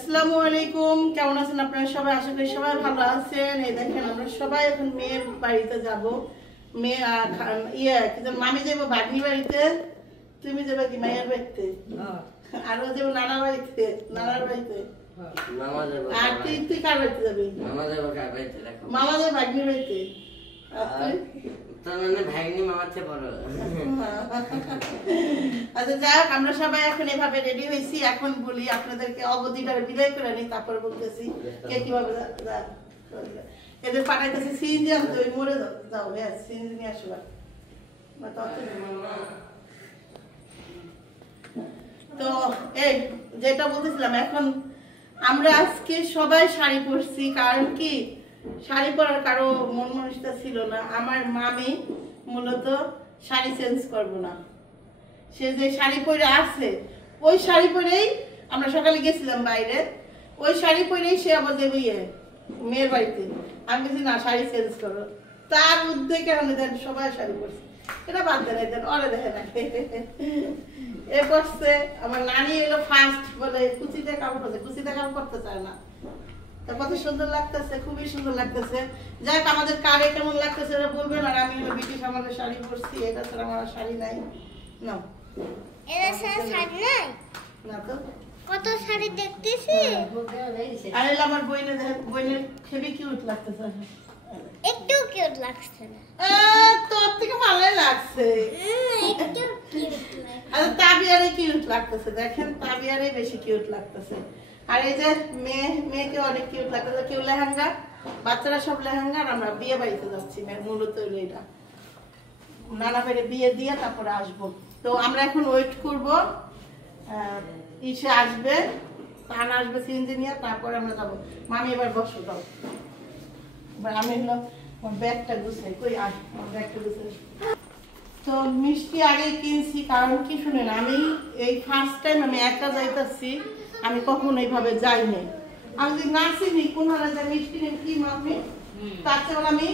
আসসালামু আলাইকুম, কেমন আছেন আপনারা সবাই? আশা করি সবাই ভালো আছেন। এই দেখেন আমরা সবাই এখন মেয়ের বাড়িতে যাব। মামি যাবো ভাগ্নি বাড়িতে, তুমি যাবে কি মায়ের বাড়িতে, আরো যাবো নানার বাড়িতে। আর তুই কার বাড়িতে যাবি? মামা যাবে ভাগ্নি বাড়িতে। আচ্ছা যাক, আমরা সবাই এখন এভাবে রেডি হয়েছি। এখন বলি আপনাদেরকে অবধিটা বিদায় করে নিই, তারপরে বলতেছি কে কিভাবে এদের পাঠাইতেছে। সিএনজি আনতে ওই মোড়ে যাও, হ্যাঁ সিএনজি নিয়ে আসবা। তো এই যেটা বলতেছিলাম, এখন আমরা আজকে সবাই শাড়ি পরছি। কারণ কি, শাড়ি পরার কারো মন মানসিকতা ছিল না। আমার মামি মূলত শাড়ি চেঞ্জ করবো না, সে যে শাড়ি পরে আছে ওই শাড়ি পরেই আমরা সকালে গেছিলাম বাইরে, ওই শাড়ি পরেই সে আবার দেবে মেয়ের বাড়িতে। আমি বলছি না, শাড়ি চেঞ্জ করো। তার উদ্যোগে আমি দেন সবাই শাড়ি পরছি। এটা বাদ দেন, অরে দেখে না এ করছে। আমার নানি এলো ফার্স্ট, বলে কুচিতে কাপড় করছে, কুচিতে কাপড় করতে চায় না। কত সুন্দর লাগতেছে, খুবই সুন্দর লাগতেছে। যাক, আমাদের কারে কেমন লাগতেছে ওরা বলবেন। আর আমি হলো ব্রিটিশ আমাদের শাড়ি পরছি, এটা ছাড়া আমার শাড়ি নাই। না এটা ছাড়া শাড়ি নাই না তো, কত শাড়ি দেখতেছি। আর এলো আমার বইনের হেভি কিউট লাগতেছে। একটু কিউট লাগছে না? তোর থেকে ভালোই লাগছে। একটু কিউট লাগছে। আর তাবিয়ারে কিউট লাগতেছে, দেখেন তাবিয়ারে বেশি কিউট লাগতেছে। আর এই যে মেয়েকে অনেক কিউট লাগতেছে। কেউ লেহেঙ্গা, বাচ্চারা সব লেহেঙ্গা। আর আমরা বিয়ে বাড়িতে যাচ্ছি, মূলত এটা নানা বাড়ি বিয়ে দিয়ে তারপরে আসবো। তো আমরা এখন ওয়েট করবো, ইসে আসবে, তান আসবে ইঞ্জিনিয়ার, তারপরে আমরা যাবো। মামি এবার বসো দাও, এবার আমি হলো আমার ব্যাগটা গুছাই। কই আস, আমার ব্যাগটা গুছাই। তো মিষ্টি আগে কিনছি, কারণ কি শুনেন, আমি এই ফার্স্ট টাইম আমি একা যাইতেছি। আমি কখনো এইভাবে যাইনি। আমি যদি না চিনি কোন হারে যে মিষ্টি নেই কি মামি, তার চেয়ে আমি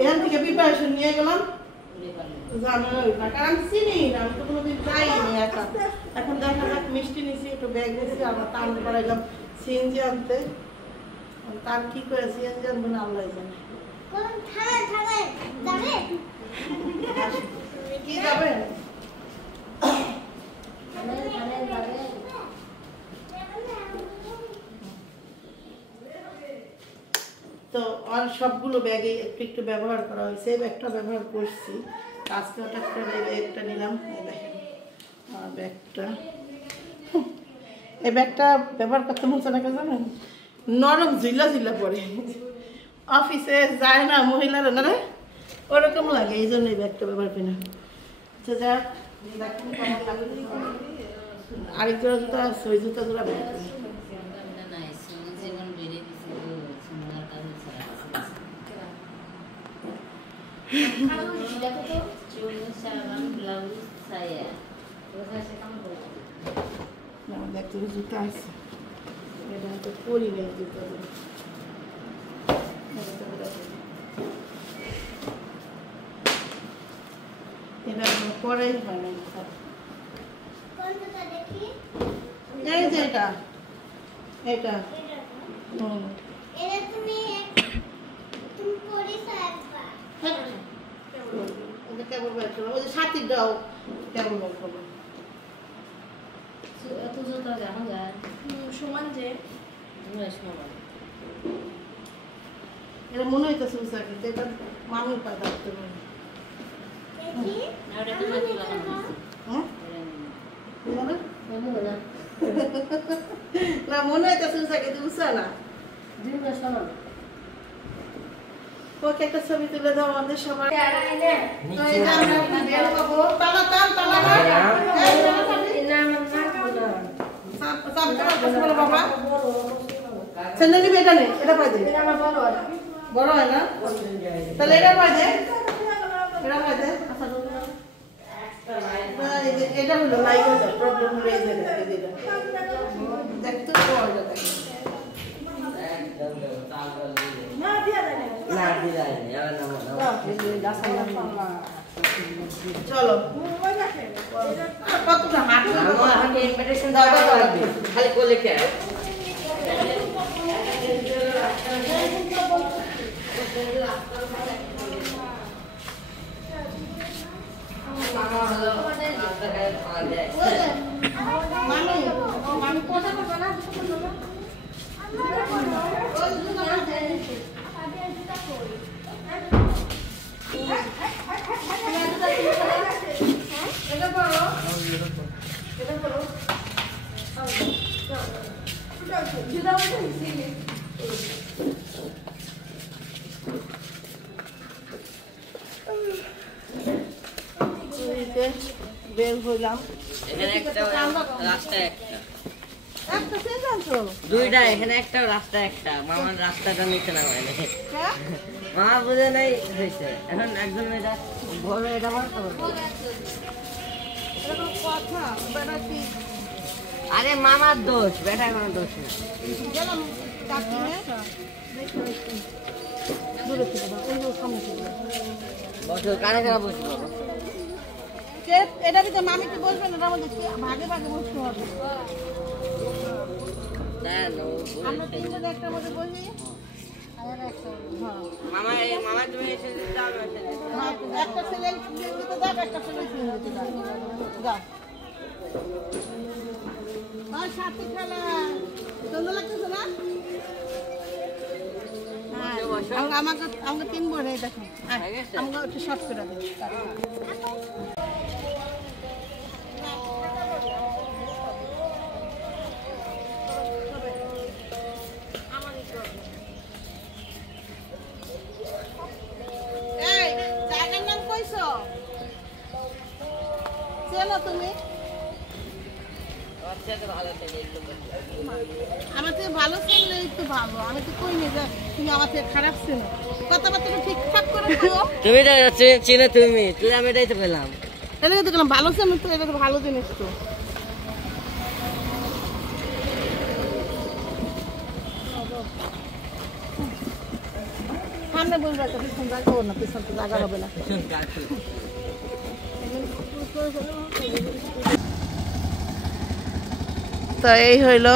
এখান থেকে প্রিপারেশন নিয়ে গেলাম। কারণ আমি চিনি না, আমি তো কোনোদিন যাইনি একা। এখন দেখা যাক, মিষ্টি নিছি, একটু ব্যাগ নিছি, আবার টান করাইলাম সিএনজি আনতে। তার কি করে সিএনজি আনবো না আল্লাহ জানে। কি যাবেন? তো আর সবগুলো ব্যাগে একটু একটু ব্যবহার করা হয়েছে। এই ব্যাগটা ব্যবহার করছি আজকে, হঠাৎ করে এই ব্যাগটা নিলাম। ব্যাগটা এই ব্যাগটা ব্যবহার করতে মন চায় না, জানেন, নরম ঝিলা ঝিলা পড়ে। অফিসে যায় না মহিলারা, না রে ওরকম লাগে, এই জন্য এই ব্যাগটা ব্যবহার করি না। আচ্ছা যাক, আরেক জোড়া জুতা আছে, ওই জুতা জোড়া ব্যাগ করি। জুতা আছে, এটা তো পরি নেই জুতা। এটা পরেই হয় না। এই যে এটা এটা কেবল বের করবো, ওই যে সাথীটাও কেবল বের করবো। এত জুতা জানা যায় সমান যে এটা মনে হইতেছে উঁচা, কিন্তু এটা মামির পায়ে থাকতে পারে। না মনে হইতেছে উঁচা, কিন্তু উঁচা না। ওকে একটা ছবি তুলে দাও আমাদের সবাই। ছেলে নিবি, এটা নেই, এটা পাই দে। বড় হয় না, তাহলে এটা পাই দে, এটা পাই দে। এটা হলো লাইক প্রবলেম রয়েছে, দেখতে চলো কতটা হাঁটতে খালি কোলে কে বের হইলাম এখানে একটা রাস্তা একটা চেঞ্জ আনছো দুইটা এখানে একটা রাস্তা একটা মামার রাস্তাটা নিচে নামায় মামা বুঝে নাই হয়েছে এখন একজন এটা বড় এটা মারতে পারবে এরকম কথা বেটা কি আরে মামার দোষ বেটার কোনো দোষ না গেলাম কাকি দূরে থেকে দাও ওই সামনে থেকে বসো কানে কানে বসো এটা ভিতরে মামি কি বলবেন এটার মধ্যে ভাগে ভাগে বসতে হবে আমরা তিনজন একটার মধ্যে বসি মামা তুমি এসে যাও একটা ছেলে দিতে দাও একটা ছেলে দিতে দাও আর সাথে খেলা সুন্দর লাগতেছে না আমাকে তিন বোন এই দেখো আমাকে একটু শর্ট করে দিন তুমি আমার থেকে ভালো ছিল একটু ভালো আমি তো কই নি তুমি আমার থেকে খারাপ ছিল কথাবার্তা ঠিকঠাক করে তুমি চিনে তুমি আমি এটাই তো পেলাম এটা তো গেলাম ভালো ছিল তো এটা তো ভালো জিনিস তো সামনে বলবো একটা পিছন জায়গা হবে না পিছন তো জায়গা হবে না তো এই হইল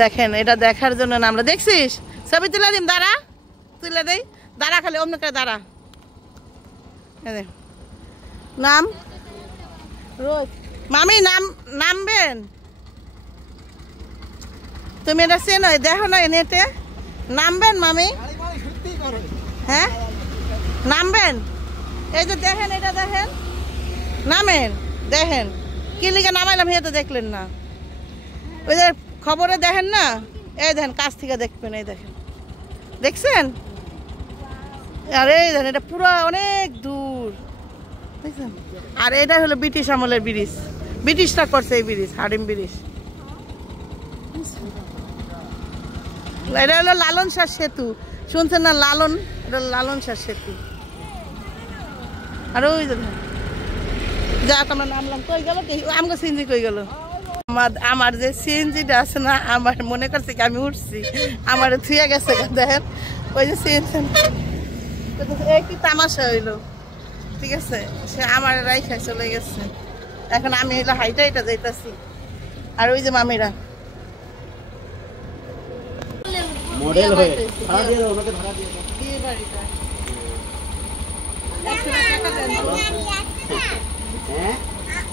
দেখেন এটা দেখার জন্য না আমরা দেখছিস ছবি তুলে দিম দাঁড়া তুলে দেই দাঁড়া খালি অন্য করে দাঁড়া নাম রোজ মামি নামবেন তুমি এটা চেনো দেখো না নেটে নামবেন মামি হ্যাঁ নামবেন এই যে দেখেন এটা দেখেন নামেন দেখেন কি লিখে নামাইলাম এটা দেখলেন না ওই যে খবরে দেখেন না এই দেখেন কাছ থেকে দেখবেন এই দেখেন দেখছেন আর এই দেখেন এটা পুরো অনেক দূর দেখছেন আর এটা হলো ব্রিটিশ আমলের ব্রিজ ব্রিটিশরা করছে এই ব্রিজ হাডিম ব্রিজ এটা হলো লালন শাহ সেতু শুনছেন না লালন এটা লালন শাহ সেতু আর ওই দেখেন যাক আমরা নামলাম কই গেল আমাকে সিএনজি কই গেল আমার যে সিএনজিটা আছে না আমার মনে করছে কি আমি উঠছি আমার থুয়ে গেছে দেখেন ওই যে সিএনজি কি তামাশা হইলো ঠিক আছে সে আমার রাইখা চলে গেছে এখন আমি হইলো হাইটা এটা যাইতাছি আর ওই যে মামিরা মডেল হয়ে ভাড়া দিয়ে দাও ওনাকে ভাড়া দিয়ে দাও বিয়ে বাড়িটা হ্যাঁ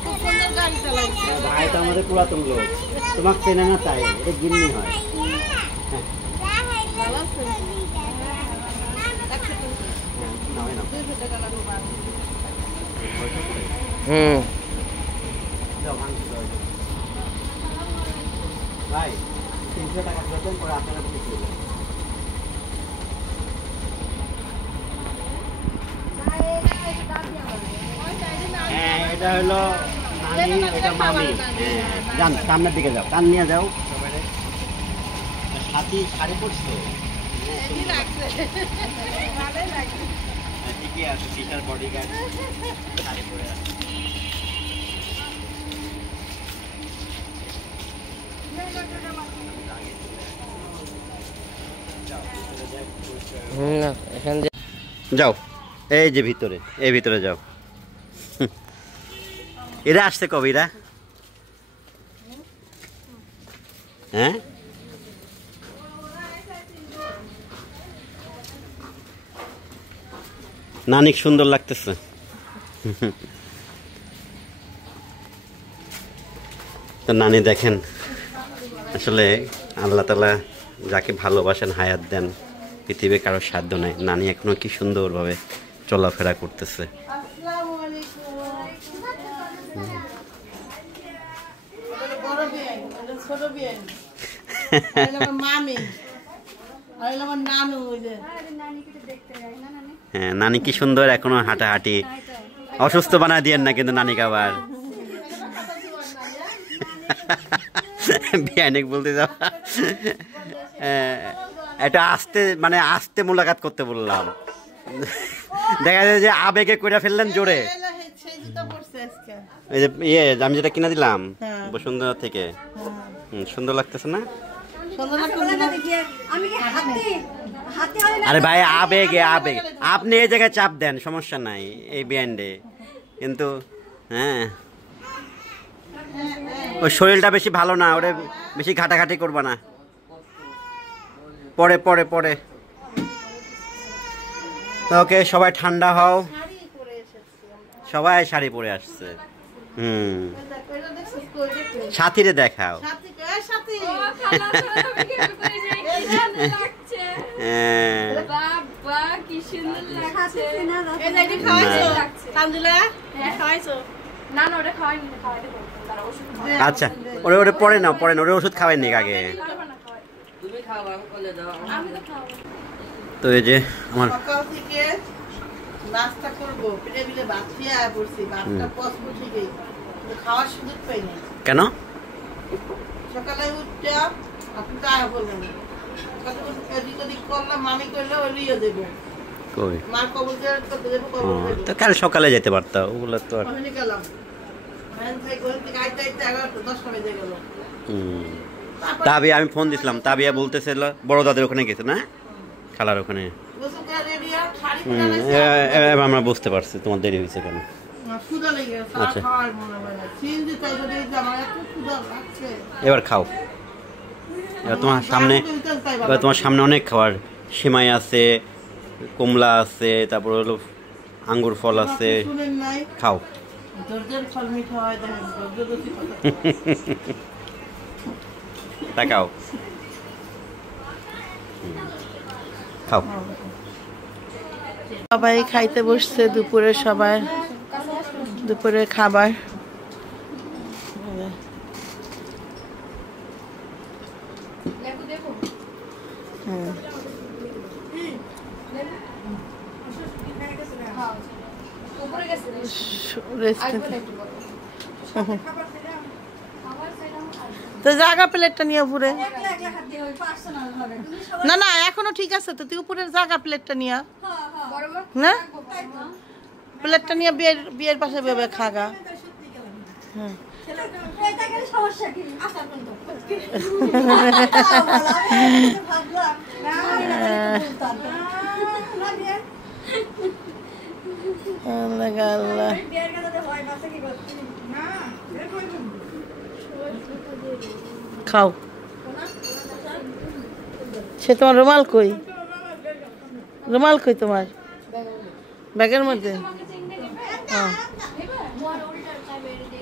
খুব সুন্দর গাড়ি চালাইছে ভাই তো আমাদের পুরাতন লোক তোমাকে চেনে না তাই এটা গিন্নি হয় ভাই 300 টাকা দিবেন পরে আপনারা বুঝে নেবেন হ্যাঁ এটা হলো নানি এটা মামি যান সামনের দিকে যাও কান নিয়ে যাও সাথী শাড়ি পরছো ঠিকই আছে টিচার বডিগার্ড শাড়ি পরে আছে যাও এই যে ভিতরে এই ভিতরে যাও এরা আসছে কবে এরা হ্যাঁ নানিক সুন্দর লাগতেছে তো নানি দেখেন আসলে আল্লাহ তাআলা যাকে ভালোবাসেন হায়াত দেন পৃথিবীতে কারো সাধ্য নাই নানি এখনো কি সুন্দরভাবে চলাফেরা করতেছে আমার মামি আর আমার নানু ওই যে হ্যাঁ নানি কি সুন্দর এখনো হাঁটাহাঁটি অসুস্থ বানায় দিয়েন না কিন্তু নানিকে আবার বিয়ানিক বলতে যাও এটা আস্তে মোলাকাত করতে বললাম দেখা যায় যে আবেগে করে ফেললেন জোরে এই যে আমি যেটা কিনা দিলাম বসুন্ধরা থেকে সুন্দর লাগতেছে না আরে ভাই আবেগে আপনি এই জায়গায় চাপ দেন সমস্যা নাই এই ব্যান্ডে কিন্তু হ্যাঁ ওই শরীরটা বেশি ভালো না ওরে বেশি ঘাটাঘাটি করবা না পরে পরে পরে ওকে সবাই ঠান্ডা হও সবাই শাড়ি পরে আসছে সাথীরে দেখাও আচ্ছা ওরে ওরে পরে না ওরে ওষুধ খাওয়াইনি আগে তো এই যে আমার সকাল থেকে নাস্তা করবো পেটে বিলে ভাত খেয়ে আয়া পড়ছি ভাতটা পছন্দ ঠিকই খাওয়ার সুযোগ পাইনি কেন সকালে উঠতে আপনি তো আয়া বললেন এদিক ওদিক করলাম মামি করলে ওইও দেবো কই মার কবুল করতে দেবো তো কাল সকালে যেতে পারতা ওগুলো তো আর গেলাম ঘর থেকে আইতে আইতে 11:10 বেজে গেল তাবিয়া আমি ফোন দিছিলাম তাবিয়া বলতেছিল বড় দাদের ওখানে গেছে না খালার ওখানে আমরা বুঝতে পারছি তোমার দেরি হয়েছে কেন আচ্ছা এবার খাও এবার তোমার সামনে অনেক খাবার সিমাই আছে কমলা আছে তারপর হলো আঙ্গুর ফল আছে খাও তাকাও খাও সবাই খাইতে বসছে দুপুরের খাবার তো জায়গা প্লেটটা নিয়ে উপরে না না এখনো ঠিক আছে তো তুই উপরের জায়গা প্লেটটা নিয়ে না প্লেটটা নিয়ে বিয়ের পাশে ভেবে খাগা খাও সে তোমার রুমাল কই তোমার ব্যাগের মধ্যে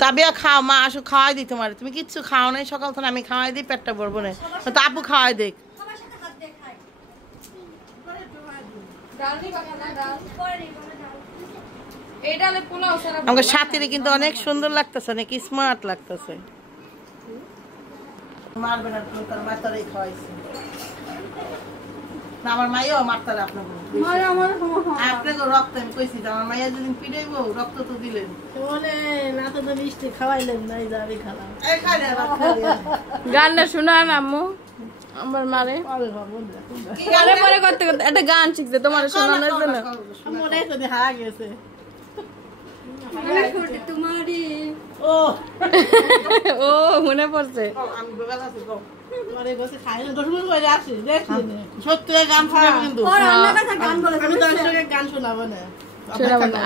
তাবিয়া খাও মা আসো খাওয়াই দিই তোমার তুমি কিচ্ছু খাও নাই সকাল থেকে আমি খাওয়াই দিই পেটটা ভরবো না তো আপু খাওয়াই দেখ আমাকে সাথীরে কিন্তু অনেক সুন্দর লাগতেছে অনেক স্মার্ট লাগতেছে মারবে না তোর মাতারই খাওয়াইছে আমার মাইয়াও মারতার আপনাকে রক্ত আমি কইছি আমার মাইয়া যেদিন পিড়াইবো রক্ত তো দিলেন না তো মিষ্টি খাওয়াইলেন নাই যাবি খালাম গানটা শোনান আম্মু আমার মারে পরে পরে করতে করতে একটা গান শিখছে তোমার শোনানোর জন্য মনে তো হারা গেছে ও মনে পড়ছে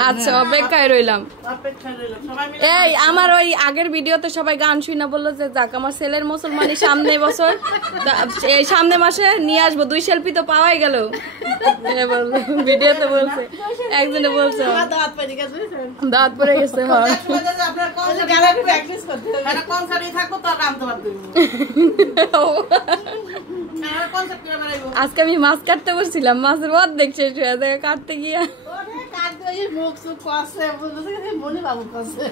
আচ্ছা অপেক্ষায় রইলাম এই আমার ওই আগের ভিডিওতে সবাই গান শুনে বললো যে যাক আমার ছেলের মুসলমানি সামনে বছর এই সামনে মাসে নিয়ে আসবো 2 সেলফি তো পাওয়াই গেল ভিডিওতে বলছে একজনে বলছে দাঁত পড়ে গেছে হ্যাঁ আজকে আমি মাছ কাটতে বসছিলাম মাছের অর্ধেক শেষ হয়ে যায় কাটতে গিয়া মুখ চুখ কষে মনে বাবু কষে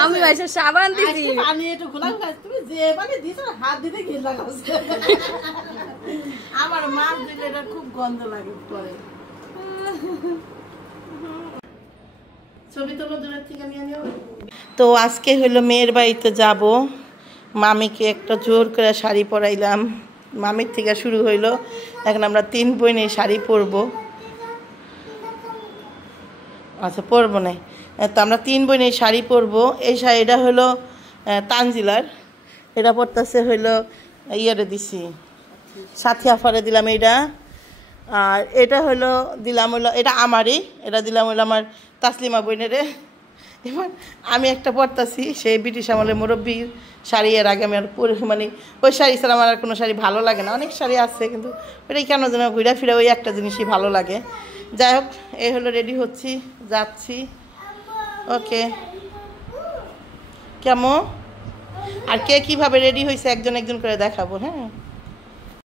আমি ভাইসা সাবান দিছি পানি একটু গোলাপ খাই তুমি যে পানি দিছো হাত দিতে ঘিলা খাচ্ছে আমার মাছ দিলে এটা খুব গন্ধ লাগে পরে ছবি তোলো দূরের থেকে নিয়ে নিও তো আজকে হলো মেয়ের বাড়িতে যাব মামিকে একটা জোর করে শাড়ি পরাইলাম মামির থেকে শুরু হইলো এখন আমরা 3 বোনে শাড়ি পরবো আচ্ছা পরবো না তো আমরা 3 বোনে শাড়ি পরবো এই শাড়িটা হলো তানজিলার এটা পরতেছে হইলো ইয়ারে দিছি সাথী আফারে দিলাম এইটা আর এটা হলো দিলাম হলো এটা আমারই এটা দিলাম হলো আমার তাসলিমা বোনেরে এবার আমি একটা পরতাছি সেই ব্রিটিশ আমলের মুরব্বীর শাড়ি এর আগে আমি আর পরে মানে ওই শাড়ি ছাড়া আমার আর কোনো শাড়ি ভালো লাগে না অনেক শাড়ি আছে কিন্তু ওইটাই কেন যেন ঘুরে ফিরে ওই একটা জিনিসই ভালো লাগে যাই হোক এই হলো রেডি হচ্ছি যাচ্ছি ওকে কেমন আর কে কীভাবে রেডি হয়েছে একজন একজন করে দেখাবো হ্যাঁ